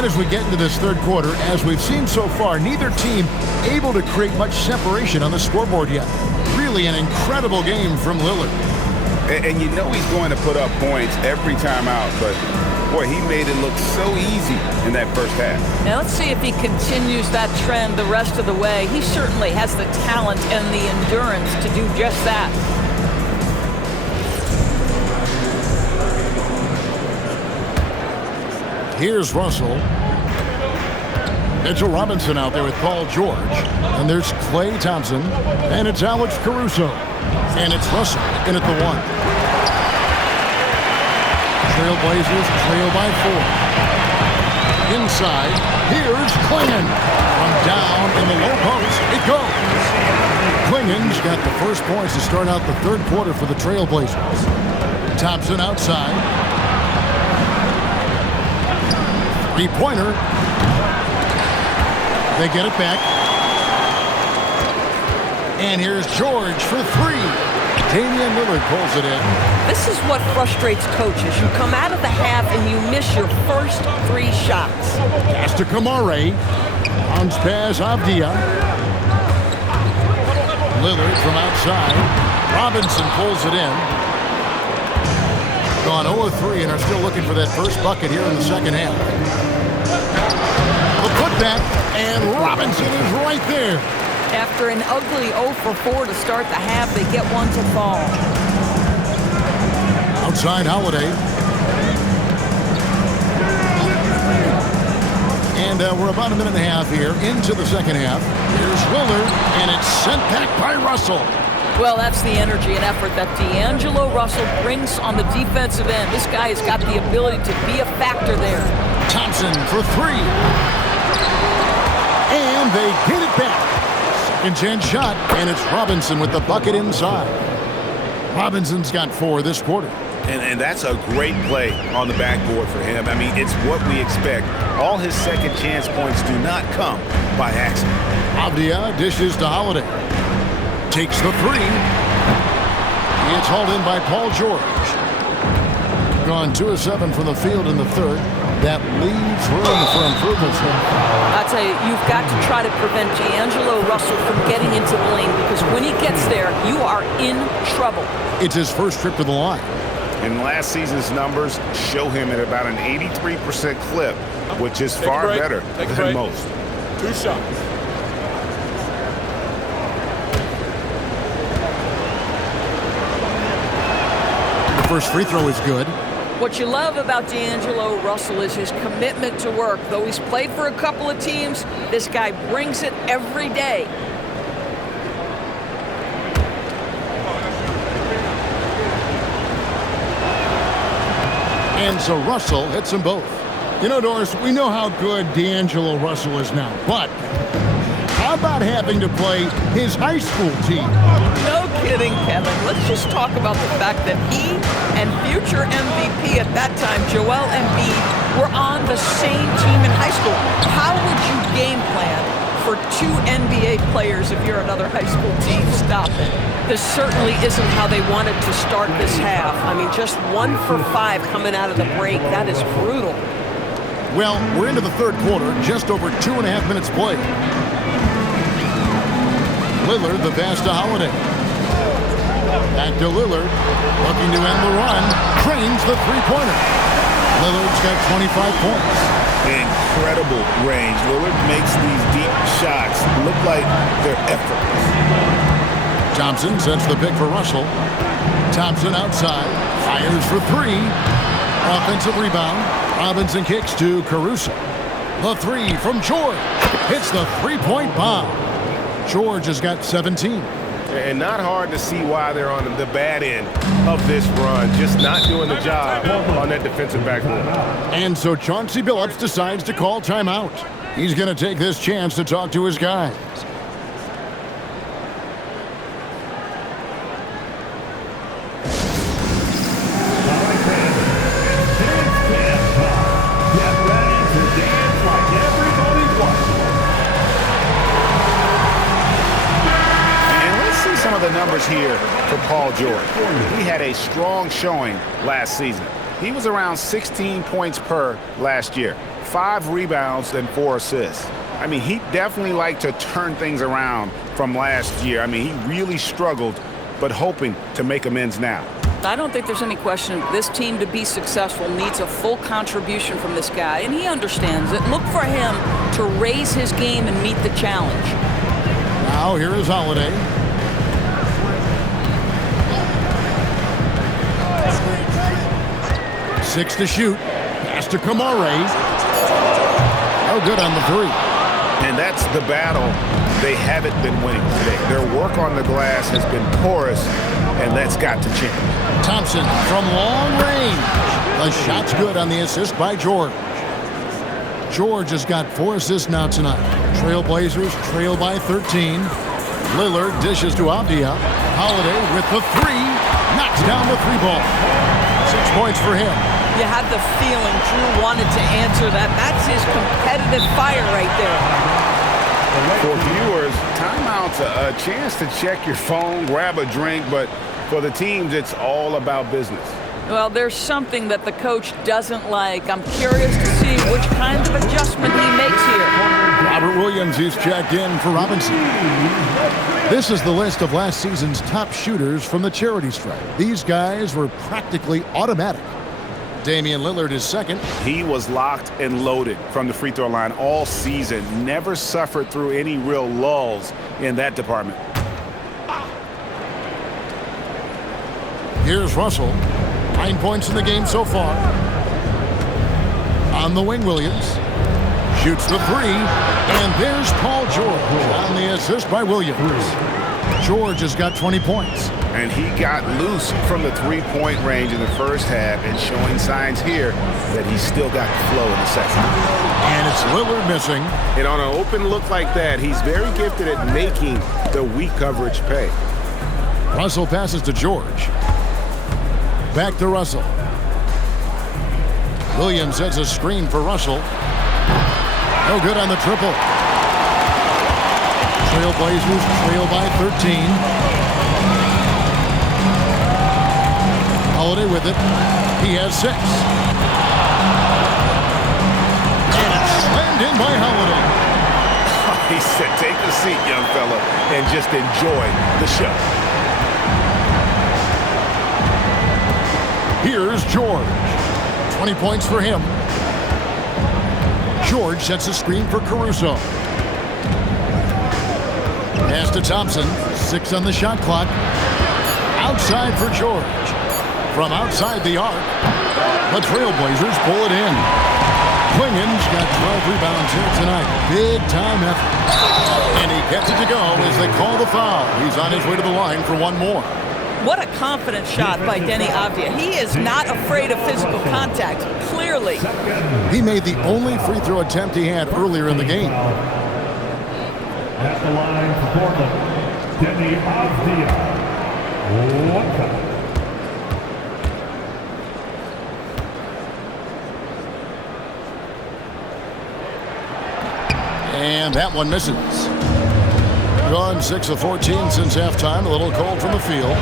And as we get into this third quarter, as we've seen so far, neither team able to create much separation on the scoreboard yet. Really an incredible game from Lillard. And you know he's going to put up points every time out, but boy, he made it look so easy in that first half. Now let's see if he continues that trend the rest of the way. He certainly has the talent and the endurance to do just that. Here's Russell. Mitchell Robinson out there with Paul George. And there's Klay Thompson. And it's Alex Caruso. And it's Russell in at the 1. Trailblazers trail by 4. Inside, here's Klingon. From down in the low post, it goes. Klingon's got the first points to start out the third quarter for the Trailblazers. Thompson outside. Three-pointer. They get it back. And here's George for 3. Damian Lillard pulls it in. This is what frustrates coaches. You come out of the half and you miss your first 3 shots. Pass to Kamare. Bounce pass, Avdia. Lillard from outside. Robinson pulls it in. Gone 0-3 and are still looking for that first bucket here in the second half. The putback, and Robinson is right there. After an ugly 0-for-4 to start the half, they get one to fall. Outside Holiday. And we're about a minute and a half here into the second half. Here's Lillard, and it's sent back by Russell. Well, that's the energy and effort that D'Angelo Russell brings on the defensive end. This guy has got the ability to be a factor there. Thompson for 3. And they get it back. Second chance shot, and it's Robinson with the bucket inside. Robinson's got 4 this quarter. And that's a great play on the backboard for him. I mean, it's what we expect. All his second chance points do not come by accident. Avdia dishes to Holiday. Takes the 3. It's hauled in by Paul George. Gone 2 of 7 from the field in the third. That leaves room for improvements. I tell you, you've got to try to prevent D'Angelo Russell from getting into the lane, because when he gets there, you are in trouble. It's his first trip to the line. And last season's numbers show him at about an 83% clip, which is far better than most. 2 shots. The first free throw is good. What you love about D'Angelo Russell is his commitment to work. Though he's played for a couple of teams, this guy brings it every day. And so Russell hits them both. You know, Doris, we know how good D'Angelo Russell is now, but how about having to play his high school team? No kidding, Kevin. Let's just talk about the fact that he and future MVP at that time, Joel Embiid, were on the same team in high school. How would you game plan for 2 NBA players if you're another high school team? Stop it. This certainly isn't how they wanted to start this half. I mean, just 1 for 5 coming out of the break. That is brutal. Well, we're into the third quarter, just over 2.5 minutes played. Lillard, the pass to Holiday. Back to Lillard, looking to end the run. Trains the three-pointer. Lillard's got 25 points. Incredible range. Lillard makes these deep shots look like they're effortless. Thompson sets the pick for Russell. Thompson outside, fires for 3. Offensive rebound. Robinson kicks to Caruso. The 3 from George. Hits the three-point bomb. George has got 17. And not hard to see why they're on the bad end of this run. Just not doing the job on that defensive backboard. And so Chauncey Billups decides to call timeout. He's going to take this chance to talk to his guys. The numbers here for Paul George. He had a strong showing last season. He was around 16 points per last year, 5 rebounds and 4 assists. I mean, he definitely liked to turn things around from last year. I mean, he really struggled, but hoping to make amends now. I don't think there's any question this team to be successful needs a full contribution from this guy, and he understands it. Look for him to raise his game and meet the challenge. Now here is Holiday. Six to shoot. Pass to Kamare. Oh, good on the three. And that's the battle they haven't been winning today. Their work on the glass has been porous, and that's got to change. Thompson from long range. The shot's good on the assist by George. George has got 4 assists now tonight. Trailblazers trail by 13. Lillard dishes to Avdia. Holiday with the three. Knocks down the 3 ball. 6 points for him. You have the feeling Drew wanted to answer that. That's his competitive fire right there. For viewers, timeout's a chance to check your phone, grab a drink, but for the teams, it's all about business. Well, there's something that the coach doesn't like. I'm curious to see which kind of adjustment he makes here. Robert Williams is checked in for Robinson. This is the list of last season's top shooters from the charity stripe. These guys were practically automatic. Damian Lillard is second. He was locked and loaded from the free throw line all season. Never suffered through any real lulls in that department. Here's Russell. 9 points in the game so far. On the wing, Williams. Shoots the three. And there's Paul George on the assist by Williams. George has got 20 points. And he got loose from the three-point range in the first half and showing signs here that he's still got the flow in the second. And it's Lillard missing. And on an open look like that, he's very gifted at making the weak coverage pay. Russell passes to George. Back to Russell. Williams sets a screen for Russell. No good on the triple. Trailblazers trail by 13. Holiday with it. He has 6. And it's slammed in by Holiday. He said, take a seat, young fella, and just enjoy the show. Here's George. 20 points for him. George sets a screen for Caruso. Pass to Thompson. 6 on the shot clock. Outside for George. From outside the arc, the Trailblazers pull it in. Klingen's got 12 rebounds here tonight. Big time effort. And he gets it to go as they call the foul. He's on his way to the line for one more. What a confident shot by Denny Avdia. He is not afraid of physical contact, clearly. He made the only free throw attempt he had earlier in the game. At the line for Portland, Denny Avdia. 1 foul. And that one misses. Gone 6 of 14 since halftime. A little cold from the field.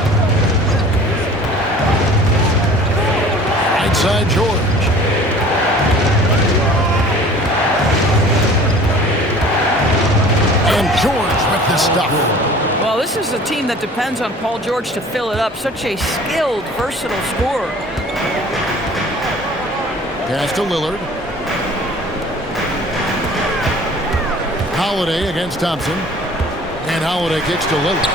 Right side, George. And George with the stuff. Well, this is a team that depends on Paul George to fill it up. Such a skilled, versatile scorer. Pass to Lillard. Holiday against Thompson. And Holiday kicks to Lillard.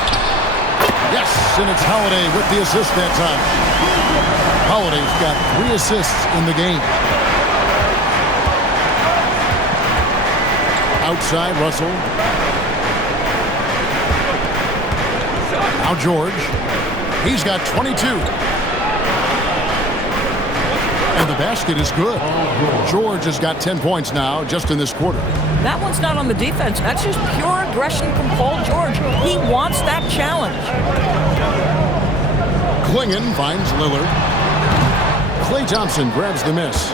Yes, and it's Holiday with the assist that time. Holiday's got 3 assists in the game. Outside, Russell. Now George. He's got 22. And the basket is good. George has got 10 points now just in this quarter. That one's not on the defense. That's just pure aggression from Paul George. He wants that challenge. Klingen finds Lillard. Klay Thompson grabs the miss.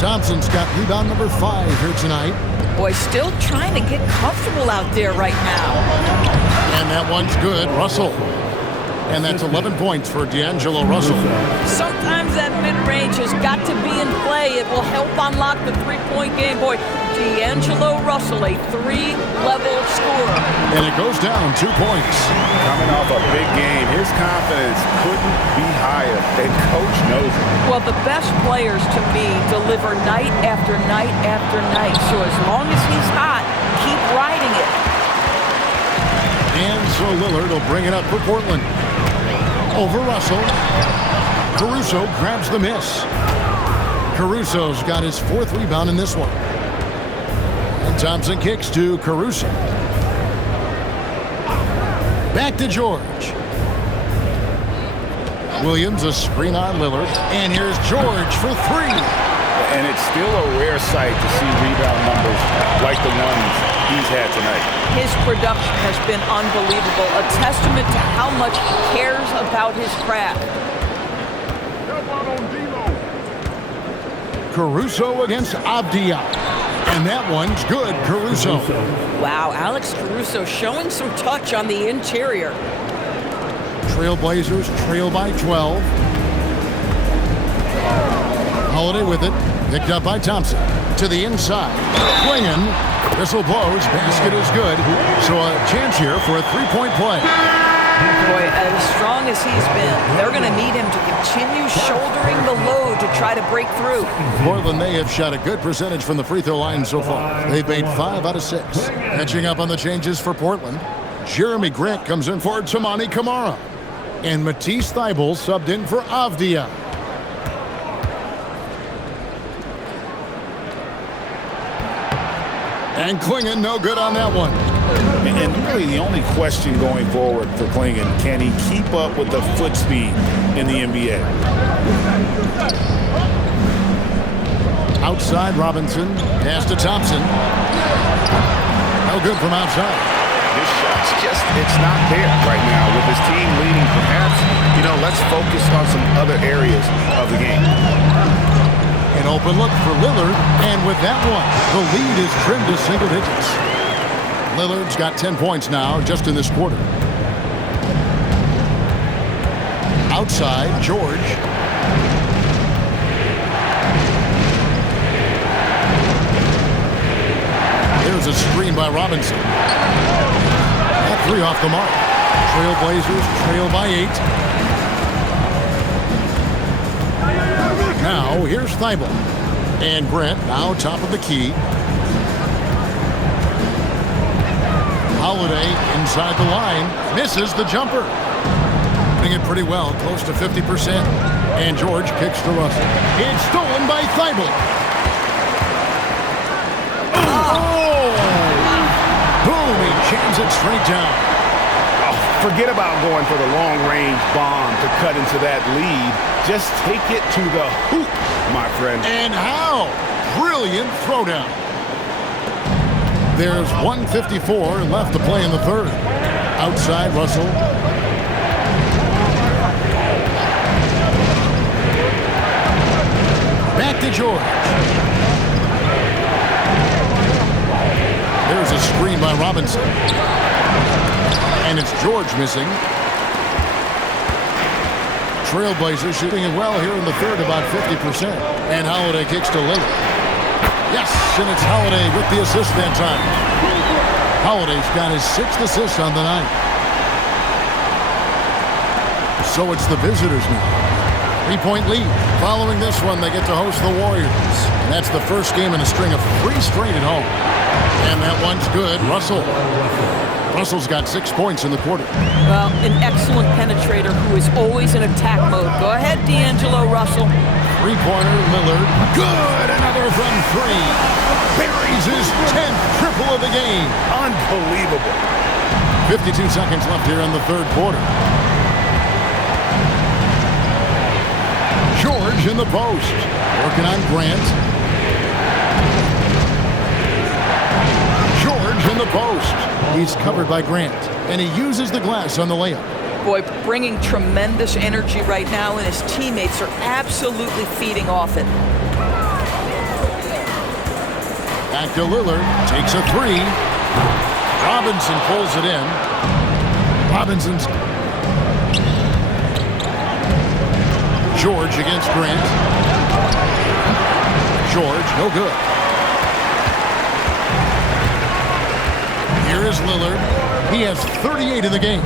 Thompson's got rebound number 5 here tonight. Boy, still trying to get comfortable out there right now. And that one's good. Russell. And that's 11 points for D'Angelo Russell. Sometimes that mid-range has got to be in play. It will help unlock the three-point game. Boy, D'Angelo Russell, a three-level scorer. And it goes down 2 points. Coming off a big game, his confidence couldn't be higher, and coach knows it. Well, the best players to me deliver night after night after night. So as long as he's hot, keep riding it. And so Lillard will bring it up for Portland. Over Russell. Caruso grabs the miss. Caruso's got his 4th rebound in this one. And Thompson kicks to Caruso. Back to George. Williams a screen on Lillard. And here's George for 3. And it's still a rare sight to see rebound numbers like the ones he's had tonight. His production has been unbelievable, a testament to how much he cares about his craft. Caruso against Avdia. And that one's good, Caruso. Wow, Alex Caruso showing some touch on the interior. Trailblazers trail by 12. Holiday with it. Picked up by Thompson. To the inside. Clingan. Whistle blows. Basket is good. So a chance here for a three-point play. Boy, as strong as he's been, they're going to need him to continue shouldering the load to try to break through. Portland, they have shot a good percentage from the free throw line so far. They've made 5 out of 6. Catching up on the changes for Portland. Jeremy Grant comes in for Tamani Kamara. And Matisse Thybulle subbed in for Avdia. And Clingan, no good on that one. And really the only question going forward for Clingan, can he keep up with the foot speed in the NBA? Outside Robinson, pass to Thompson. No good from outside. This shot's just, it's not there right now with his team leading. Perhaps, let's focus on some other areas of the game. An open look for Lillard, and with that one, the lead is trimmed to single digits. Lillard's got 10 points now just in this quarter. Outside, George. There's a screen by Robinson. That 3 off the mark. Trailblazers trail by 8. Now, here's Thybulle. And Grant now top of the key. Holiday inside the line. Misses the jumper. Putting it pretty well, close to 50%. And George kicks to Russell. It's stolen by Thybulle. Oh! Boom! He jams it straight down. Forget about going for the long-range bomb to cut into that lead. Just take it to the hoop, my friend. And how? Brilliant throwdown. There's 1:54 left to play in the third. Outside, Russell. Back to George. There's a screen by Robinson. And it's George missing. Trailblazers shooting it well here in the third, about 50%. And Holiday kicks to Lillard. Yes, and it's Holiday with the assist that time. Holiday's got his 6th assist on the night. So it's the visitors now. 3-point lead. Following this one, they get to host the Warriors. And that's the first game in a string of 3 straight at home. And that one's good. Russell's got 6 points in the quarter. Well, an excellent penetrator who is always in attack mode. Go ahead, D'Angelo Russell. 3-pointer, Lillard. Good! Another from 3. Buries his 10th triple of the game. Unbelievable. 52 seconds left here in the third quarter. George in the post. Working on Grant. George in the post. He's covered by Grant, and he uses the glass on the layup. Boy, bringing tremendous energy right now, and his teammates are absolutely feeding off it. Back to Lillard, takes a 3. Robinson pulls it in. Robinson's George against Grant. George, no good. Here is Lillard. He has 38 in the game.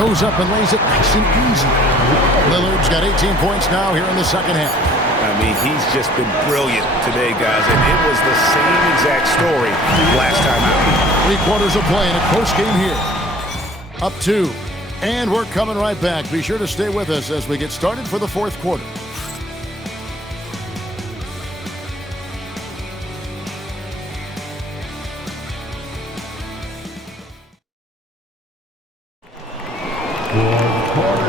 Goes up and lays it nice and easy. Lillard's got 18 points now here in the second half. I mean, he's just been brilliant today, guys, and it was the same exact story last time out. 3 quarters of play in a close game here. Up 2. And we're coming right back. Be sure to stay with us as we get started for the fourth quarter.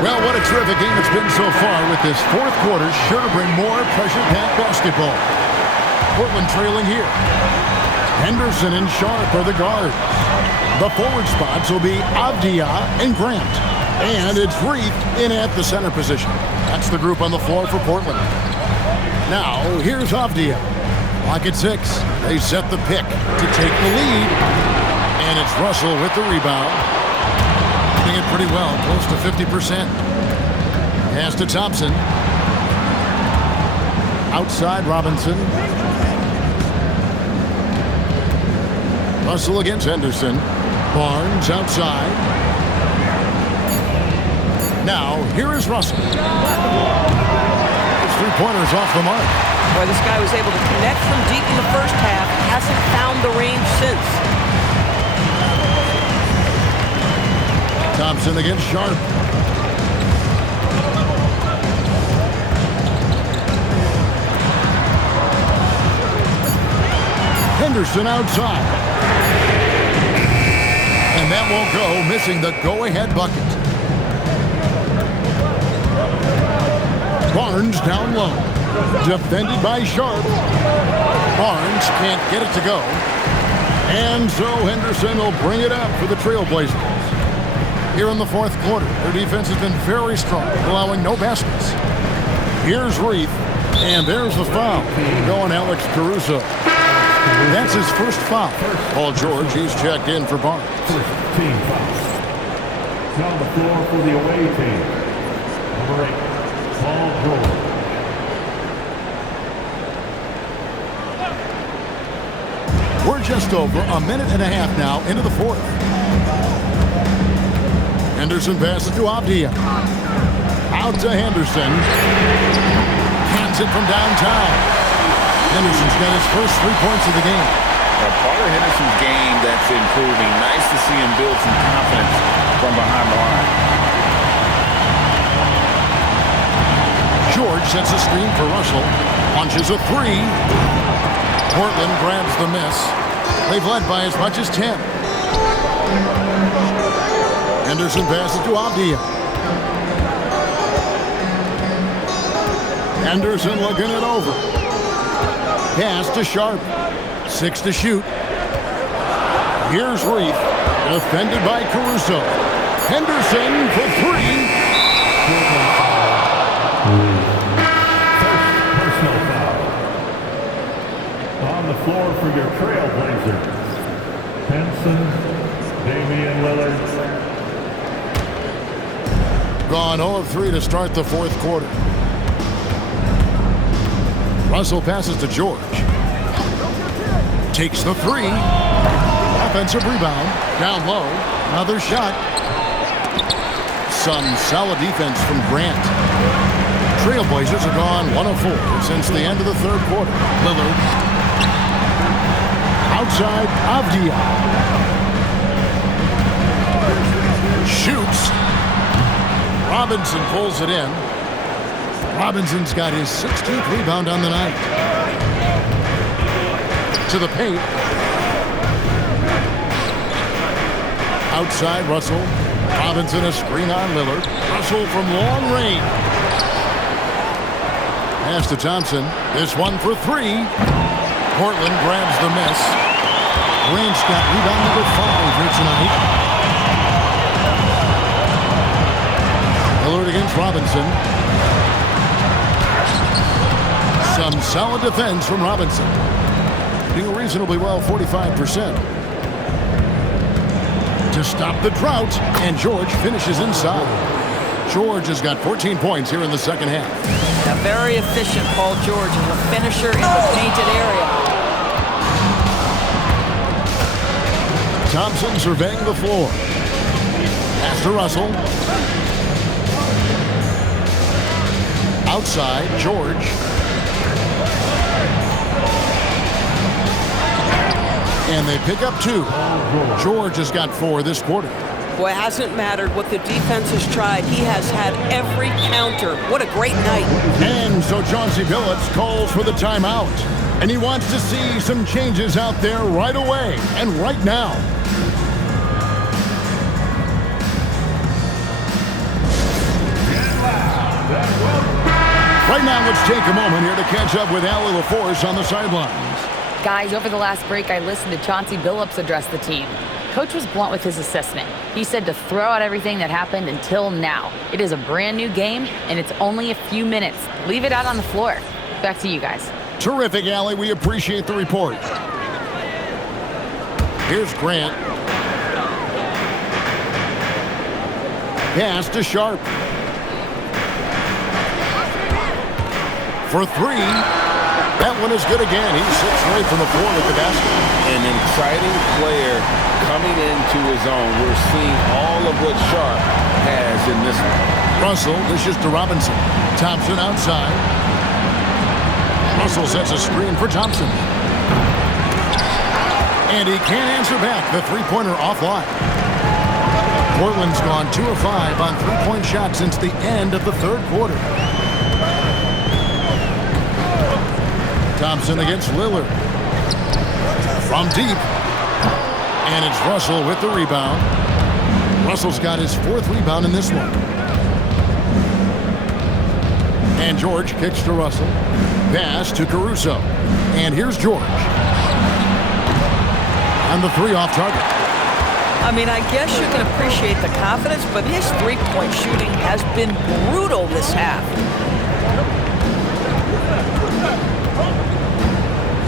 Well, what a terrific game it's been so far, with this fourth quarter sure to bring more pressure-packed basketball. Portland trailing here. Henderson and Sharp are the guards. The forward spots will be Avdia and Grant. And it's Reith in at the center position. That's the group on the floor for Portland. Now, here's Avdia. Lock at 6. They set the pick to take the lead. And it's Russell with the rebound. Doing it pretty well, close to 50%. Pass to Thompson. Outside Robinson. Russell against Henderson. Barnes outside. Now, here is Russell. His three-pointers off the mark. Boy, this guy was able to connect from deep in the first half. Hasn't found the range since. Thompson against Sharp. Henderson outside. And that won't go, missing the go-ahead bucket. Barnes down low. Defended by Sharp. Barnes can't get it to go. And so Henderson will bring it up for the Trailblazers. Here in the fourth quarter, their defense has been very strong, allowing no baskets. Here's Reith, and there's the foul. Going Alex Caruso. That's his first foul. Paul George, he's checked in for Barnes. First team foul. On the floor for the away team. Number 8, Paul George. We're just over a minute and a half now into the fourth. Henderson passes to Avdia. Out to Henderson. Cans it from downtown. Henderson's got his first 3 points of the game. Part of Henderson's game that's improving. Nice to see him build some confidence from behind the line. George sets a screen for Russell. Punches a 3. Portland grabs the miss. They've led by as much as 10. Henderson passes to Avdia. Henderson looking it over. Pass to Sharp. 6 to shoot. Here's Reith. Defended by Caruso. Henderson for 3. Personal foul. On the floor for your Trailblazers. Henson, Damian Lillard. Gone 0 of 3 to start the fourth quarter. Russell passes to George. Takes the 3. Offensive rebound. Down low. Another shot. Some solid defense from Grant. Trailblazers are gone 1 of 4 since the end of the third quarter. Lillard. Outside Avdia. Shoots. Robinson pulls it in. Robinson's got his 16th rebound on the night. To the paint. Outside Russell. Robinson a screen on Lillard. Russell from long range. Pass to Thompson. This one for 3. Portland grabs the miss. Grant's got rebound number 5 here tonight. Lillard against Robinson. Some solid defense from Robinson. Doing reasonably well, 45%. To stop the drought, and George finishes inside. George has got 14 points here in the second half. Now, very efficient, Paul George, as a finisher in the painted area. Thompson surveying the floor. Pass to Russell. Outside, George. And they pick up 2. George has got 4 this quarter. Boy, it hasn't mattered what the defense has tried. He has had every counter. What a great night. And so Chauncey Billups calls for the timeout. And he wants to see some changes out there right away and right now. Right now, let's take a moment here to catch up with Allie LaForce on the sidelines. Guys, over the last break, I listened to Chauncey Billups address the team. Coach was blunt with his assessment. He said to throw out everything that happened until now. It is a brand new game, and it's only a few minutes. Leave it out on the floor. Back to you guys. Terrific, Allie. We appreciate the report. Here's Grant. Pass to Sharp. For 3. That one is good again. He sits right from the floor with the basket. An exciting player coming into his own. We're seeing all of what Sharp has in this one. Russell dishes to Robinson. Thompson outside. Russell sets a screen for Thompson. And he can't answer back. The three-pointer offline. Portland's gone 2 of 5 on three-point shots since the end of the third quarter. Thompson against Lillard. From deep. And it's Russell with the rebound. Russell's got his 4th rebound in this one. And George kicks to Russell. Pass to Caruso. And here's George. And the 3 off target. I mean, I guess you can appreciate the confidence, but his three-point shooting has been brutal this half.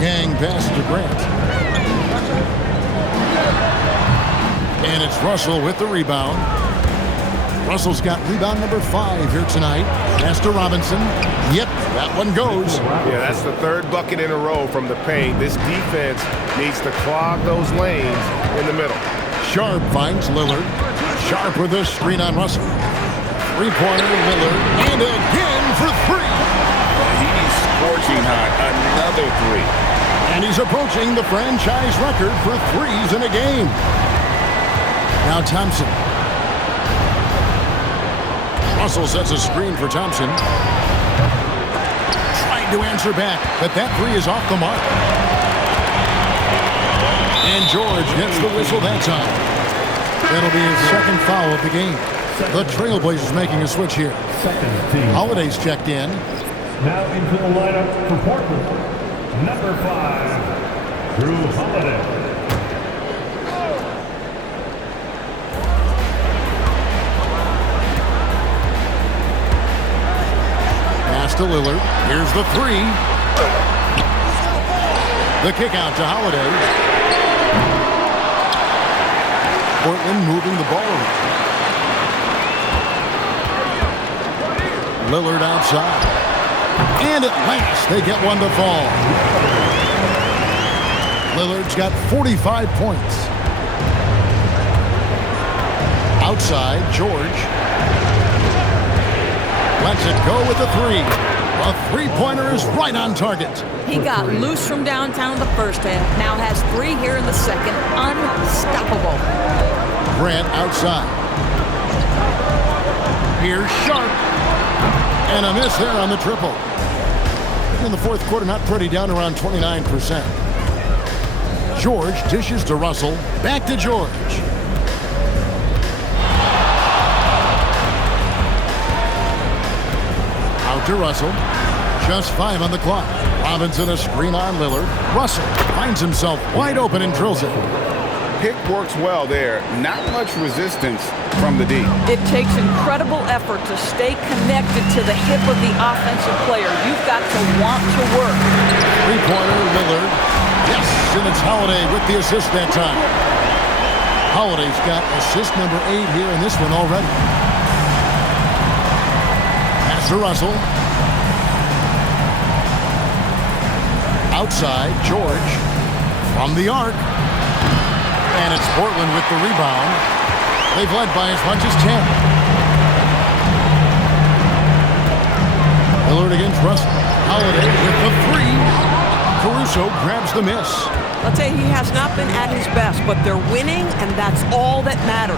Yang pass to Grant. And it's Russell with the rebound. Russell's got rebound number 5 here tonight. Pass to Robinson. Yep, that one goes. Yeah, that's the 3rd bucket in a row from the paint. This defense needs to clog those lanes in the middle. Sharp finds Lillard. Sharp with a screen on Russell. Three-pointer Lillard. And again for 3. He's scorching hot. Another 3. And he's approaching the franchise record for 3s in a game. Now Thompson. Russell sets a screen for Thompson. Trying to answer back, but that 3 is off the mark. And George gets the whistle that time. That'll be his 2nd foul of the game. The Trailblazers making a switch here. Holiday's checked in. Now into the lineup for Portland. Number 5, Drew Holiday. Pass to Lillard. Here's the 3. The kick out to Holiday. Portland moving the ball around. Lillard outside. And at last, they get one to fall. Lillard's got 45 points. Outside, George. Lets it go with the 3. A three-pointer is right on target. He got loose from downtown in the first half. Now has 3 here in the second. Unstoppable. Grant outside. Here's Sharp. And a miss there on the triple. In the fourth quarter, not pretty, down around 29%. George dishes to Russell. Back to George. Out to Russell. Just 5 on the clock. Robinson a screen on Lillard. Russell finds himself wide open and drills it. Pick works well there. Not much resistance from the D. It takes incredible effort to stay connected to the hip of the offensive player. You've got to want to work. Three-pointer, Lillard. Yes, and it's Holiday with the assist that time. Holiday's got assist number 8 here in this one already. Pass to Russell. Outside, George. From the arc. And it's Portland with the rebound. They've led by as much as 10. Lillard against Russell. Holiday with the three. Caruso grabs the miss. I'll tell you, he has not been at his best, but they're winning, and that's all that matters.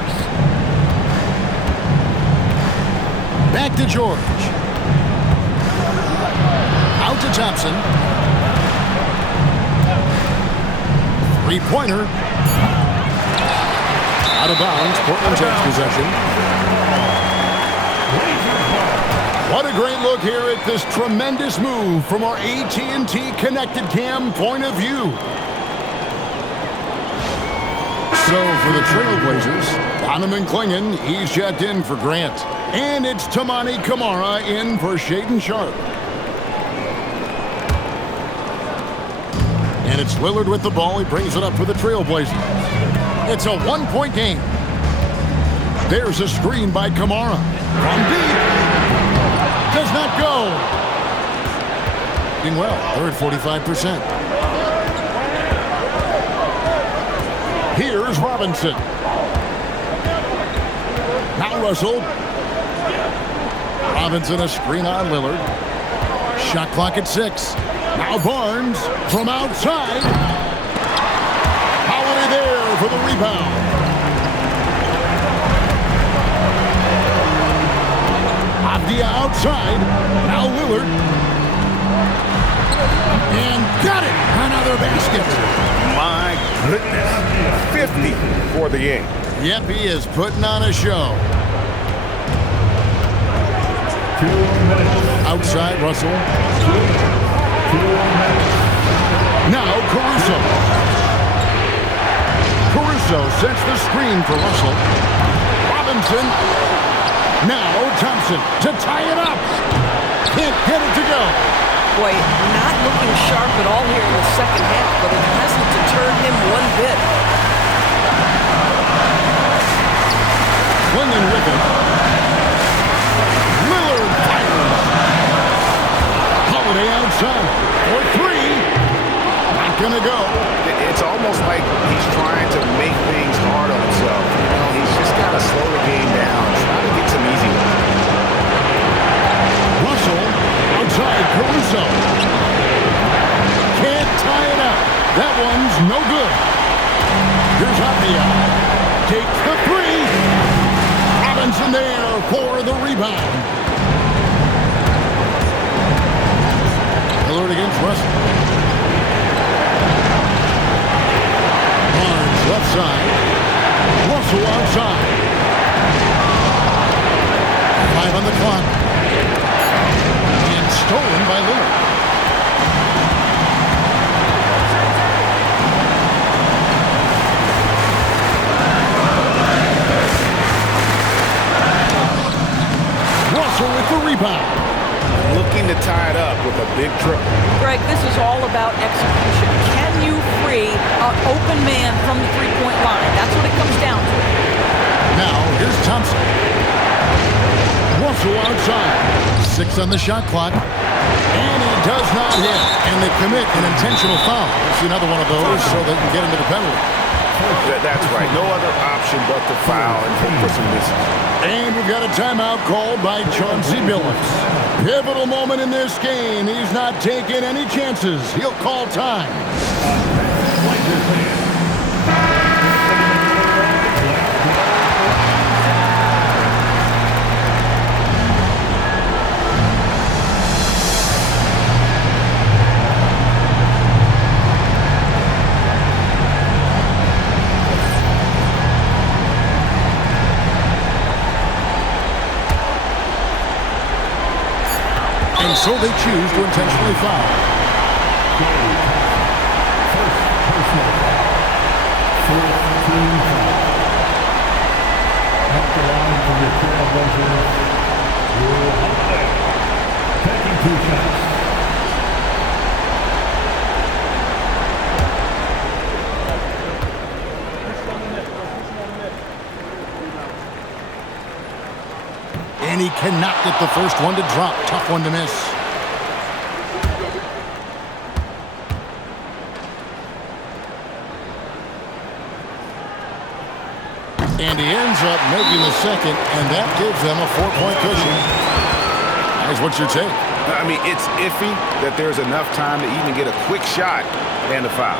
Back to George. Out to Thompson. Three-pointer. Out of bounds. Portland takes possession. What a great look here at this tremendous move from our AT&T Connected Cam point of view. So for the Trailblazers, Donovan Clingan, he's checked in for Grant. And it's Tamani Kamara in for Shaedon Sharpe. And it's Lillard with the ball. He brings it up for the Trailblazers. It's a one-point game. There's a screen by Kamara. From deep. Does not go. Doing well. They're at 45%. Here's Robinson. Now Russell. Robinson a screen on Lillard. Shot clock at 6. Now Barnes from outside. Holiday there for the rebound. Avdia outside. Now Lillard. And got it. Another basket. My goodness. 50 for the game. Yep, he is putting on a show. 2 minutes. Outside Russell. Now Caruso. Caruso sets the screen for Russell. Robinson. Now Thompson to tie it up. Can't get it to go. Boy, not looking sharp at all here in the second half, but it hasn't deterred him one bit. Clingan with it. Lillard fires. Holiday outside for 3. Not gonna go. It's almost like he's trying to make things hard on himself. You know, he's just got to slow the game down, try to get some easy ones. Russell outside Caruso. Can't tie it up. That one's no good. Here's Avdia. Takes the 3. Robinson there for the rebound. Lillard against Russell. Barnes left side. Russell outside. 5 on the clock. And stolen by Lillard. Russell with the rebound. Looking to tie it up with a big triple. Greg, this is all about execution. Can you free an open man from the three-point line? That's what it comes down to. Now, here's Thompson. Russell outside. 6 on the shot clock. And he does not hit. And they commit an intentional foul. See another one of those so they can get into the penalty. That's right. No other option but to foul and hope for some misses. And we've got a timeout called by Chauncey Billups. Pivotal moment in this game. He's not taking any chances. He'll call time. And so they choose to intentionally foul. Taking 2 shots. And he cannot get the first one to drop. Tough one to miss. And he ends up making the second, and that gives them a 4-point cushion. Guys, what's your take? I mean, it's iffy that there's enough time to even get a quick shot and a foul.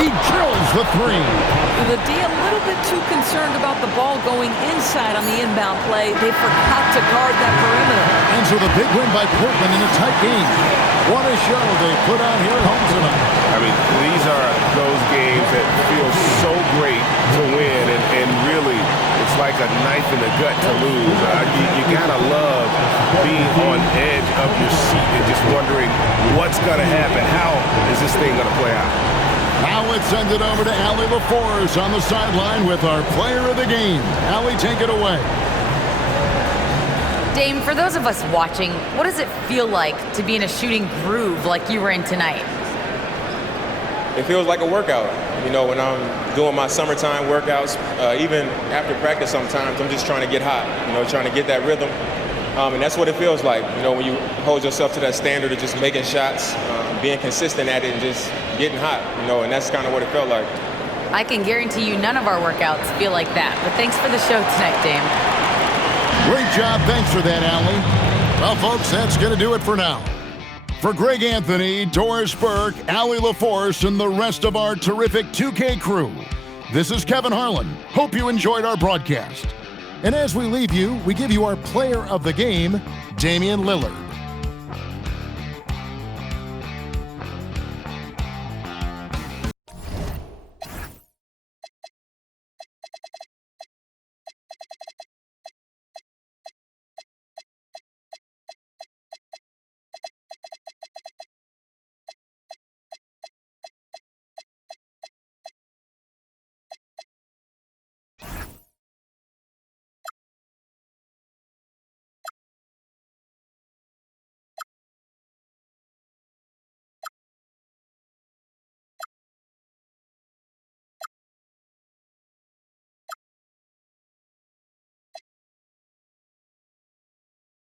He drills the three. The D a little bit too concerned about the ball going inside on the inbound play. They forgot to guard that perimeter. And so the big win by Portland in a tight game. What a show they put on here at home tonight. I mean, these are those games that feel so great to win, and really, it's like a knife in the gut to lose. You gotta love being on edge of your seat and just wondering what's gonna happen. How is this thing gonna play out? Now let's send it over to Allie LaForce on the sideline with our player of the game. Allie, take it away. Dame, for those of us watching, what does it feel like to be in a shooting groove like you were in tonight? It feels like a workout. You know, when I'm doing my summertime workouts, even after practice sometimes, I'm just trying to get hot, you know, trying to get that rhythm. And that's what it feels like, you know, when you hold yourself to that standard of just making shots, being consistent at it and just getting hot, you know, and that's kind of what it felt like. I can guarantee you none of our workouts feel like that, but thanks for the show tonight, Dame. Great job. Thanks for that, Allie. Well, folks, that's going to do it for now. For Greg Anthony, Doris Burke, Allie LaForce, and the rest of our terrific 2K crew, this is Kevin Harlan. Hope you enjoyed our broadcast. And as we leave you, we give you our player of the game, Damian Lillard.